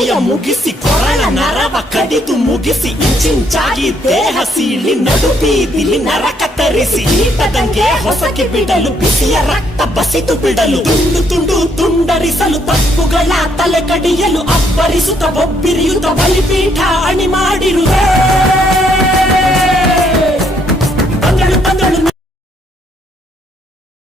ಕೃತ್ಯ ಮುಗಿಸಿ ಕೊರಳ ನರವ ಕಡಿದು ಮುಗಿಸಿ ಇಂಚಿಂಚಾಗಿ ದೇಹ ಸೀಳಿ ನಡು ಬೀದಿಲಿ ನರಕ ತರಿಸಿ ಈಟದಂಗೆ ಹೊಸಕಿ ಬಿಡಲು ಬಿಸಿಯ ರಕ್ತ ಬಸಿತು ಬಿಡಲು ತುಂಡು ತುಂಡು ತುಂಡರಿಸಲು ತಪ್ಪುಗಳ ತಲೆ ಕಡಿಯಲು ಅಬ್ಬರಿಸುತ್ತ ಒಬ್ಬಿರಿಯುತ್ತ ಬಲಿಪೀಠ ಅಣಿ ಮಾಡಿರು